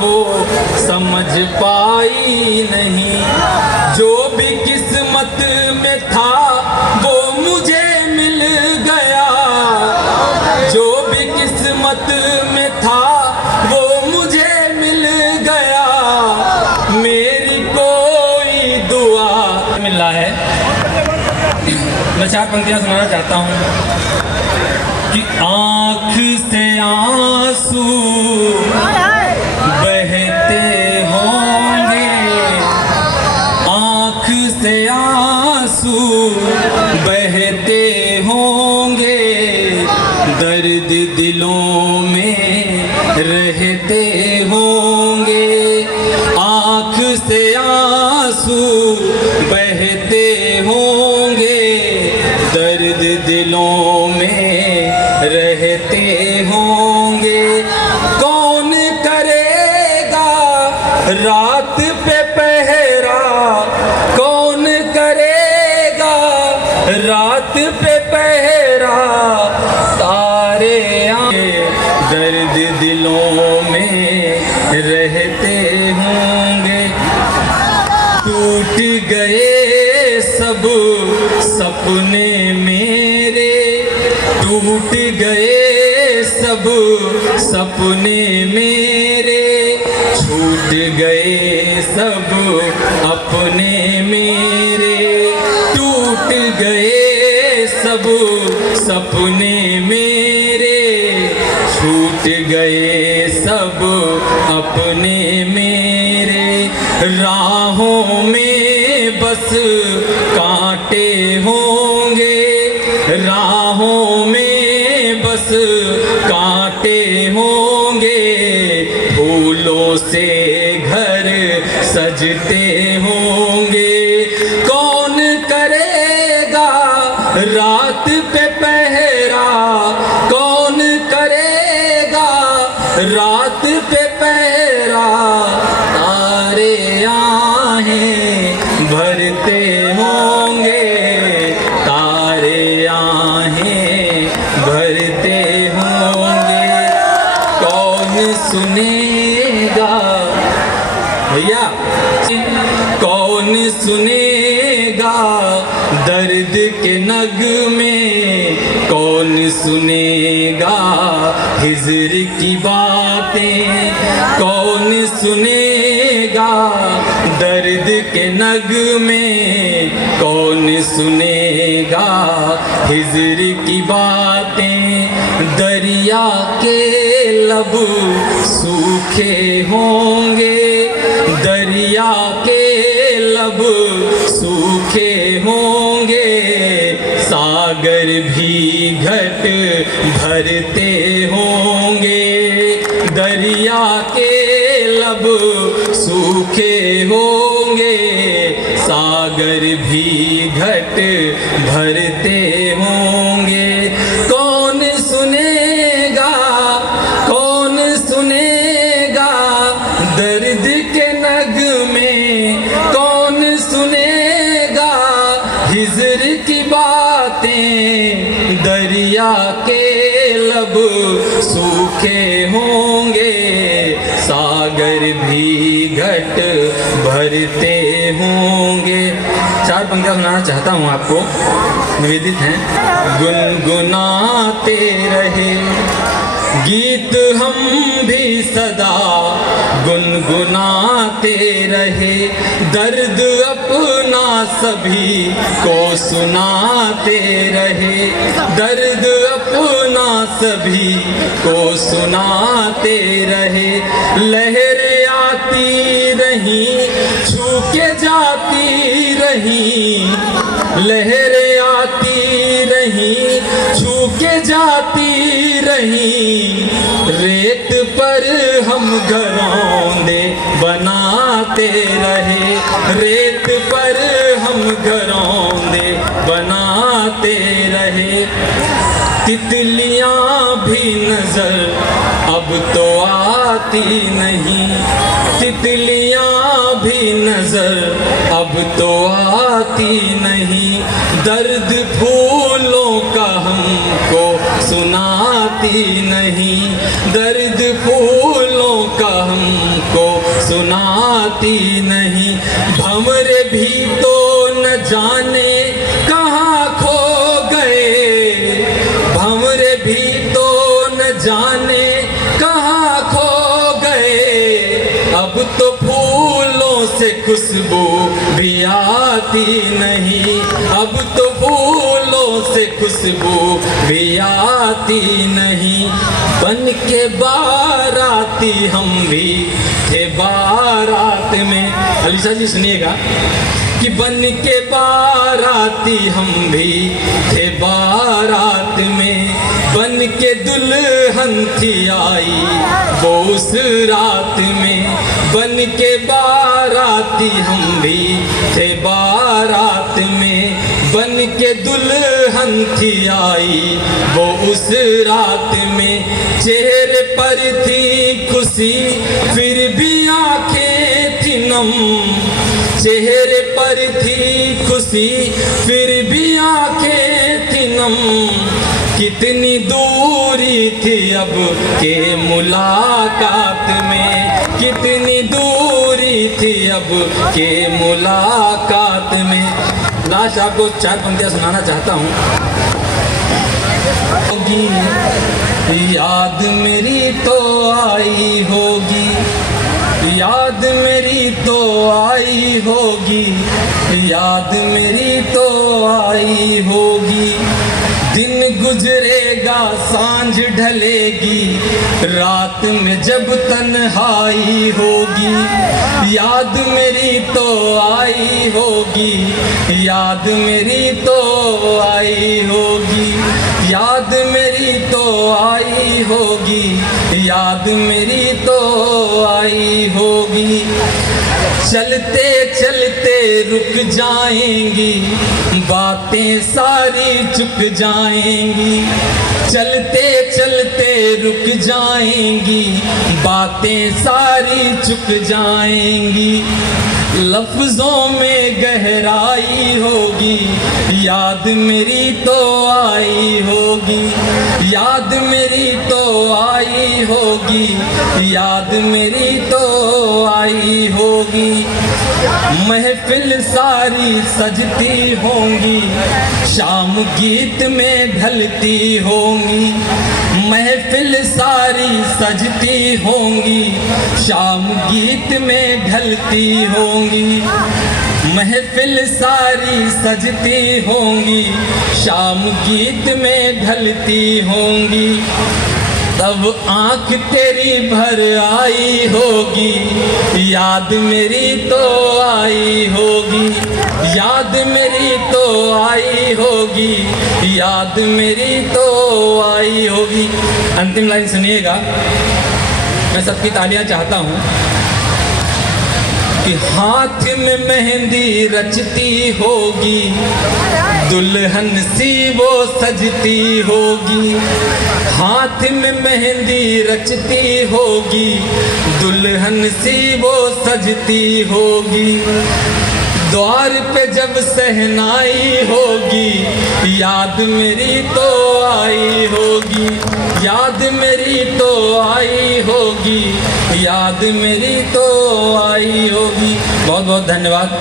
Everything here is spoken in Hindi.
वो समझ पाई नहीं। जो भी किस्मत में था वो मुझे मिल गया, जो भी किस्मत में था वो मुझे मिल गया। मेरी कोई दुआ मिल रहा है। मैं 4 पंक्तियां सुनाना चाहता हूँ कि आँख से आंसू बहते होंगे, आँख से आंसू बहते होंगे, दर्द दिलों में रहते होंगे। आँख से आंसू बहते होंगे, दर्द दिलों में रहते होंगे। कौन करेगा रात पे पहरा, कौन करेगा रात पे पहरा। तारे दर्द दिलों में रहते होंगे। टूट गए सब सपने मेरे, टूट गए सब सपने मेरे, छूट गए सब अपने मेरे। टूट गए सब सपने मेरे, छूट गए सब अपने मेरे। राहों में बस कांटे होंगे, राहों में बस कांटे होंगे। फूलों से घर सजते होंगे। कौन करेगा रात पे पहरा, कौन करेगा रात पे पहरा। तारे आहें भरते होंगे, तारे आहें भरते होंगे। कौन सुनेगा भैया, कौन सुनेगा दर्द के नगमे, कौन सुनेगा हिज्र की बातें। कौन सुनेगा दर्द के नगमे, कौन सुनेगा हिज्र की बातें। दरिया के लब सूखे होंगे, दरिया के लब सूखे होंगे। सागर भी घट भरते होंगे, दरिया के लब सूखे होंगे। सागर भी घट भरते होंगे। कौन सुनेगा, कौन सुनेगा दर्द के नगमे, कौन सुनेगा हिज्र की बातें। दरिया के लब सूखे होंगे, सागर भी घट भरते होंगे। 4 पंक्तियां सुनाना चाहता हूँ आपको, निवेदित हैं। गुनगुनाते रहे गीत हम भी सदा, गुनगुनाते रहे दर्द अपना सभी को सुनाते रहे। दर्द अपना सभी को सुनाते रहे। लहर आती रही छू के जाती रही, लहर आती रही छू के जाती रही। रेत पर हम घरौंदे बनाते रहे, रेत पर हम घरौंदे बनाते रहे। तितलियां भी नजर अब तो आती नहीं, तितलियां भी नजर अब तो आती नहीं। दर्द फूलों का हमको सुनाती नहीं, दर्द फूलों का हमको सुनाती नहीं। भंवरे भी तो न जाने कहाँ खो गए, भंवरे भी तो न जाने कहाँ खो गए। अब तो फूलों से खुशबू भी आती नहीं, अब तो फूलों से खुशबू भी आती नहीं। बन के बाराती हम भी थे बारात में। अलीशा जी सुनिएगा कि बन के बाराती हम भी थे बारात में, बन के दुल्हन थी आई वो उस रात में। बन के बाराती हम भी थे बारात में, बन के दुल्हन थी आई वो उस रात में। चेहरे पर थी खुशी फिर भी आंखें थी नम, चेहरे पर थी खुशी फिर भी आंखें थी नम। कितनी दूरी थी अब के मुलाकात में, कितनी दूरी थी अब के मुलाकात में। लास्ट आपको 4 पंक्तियां सुनाना चाहता हूँ। याद मेरी तो आई होगी, याद मेरी तो आई होगी, याद मेरी तो आई होगी। दिन गुजरेगा सांझ ढलेगी, रात में जब तन्हाई होगी। याद मेरी तो आई होगी, याद मेरी तो आई होगी, याद मेरी तो आई होगी, याद मेरी तो आई होगी। चलते चलते रुक जाएंगी, बातें सारी चुक जाएंगी। चलते चलते रुक जाएंगी, बातें सारी चुक जाएंगी। लफ्जों में गहराई होगी, याद मेरी तो आई होगी, याद मेरी तो आई होगी, याद मेरी तो आई होगी। महफिल सारी सजती होंगी, शाम गीत में ढलती होंगी। महफिल सारी सजती होंगी, शाम गीत में ढलती होंगी। महफिल सारी सजती होंगी, शाम गीत में ढलती होंगी। तब आँख तेरी भर आई होगी, याद मेरी तो आई होगी, याद मेरी तो आई होगी, याद मेरी तो आई होगी। अंतिम लाइन सुनिएगा, मैं सबकी तालियां चाहता हूँ कि हाथ में मेहंदी रचती होगी, दुल्हन सी वो सजती होगी। हाथ में मेहंदी रचती होगी, दुल्हन सी वो सजती होगी। द्वार पे जब सहनाई होगी, याद मेरी तो आई होगी, याद मेरी तो आई होगी, याद मेरी तो आई होगी। बहुत बहुत धन्यवाद।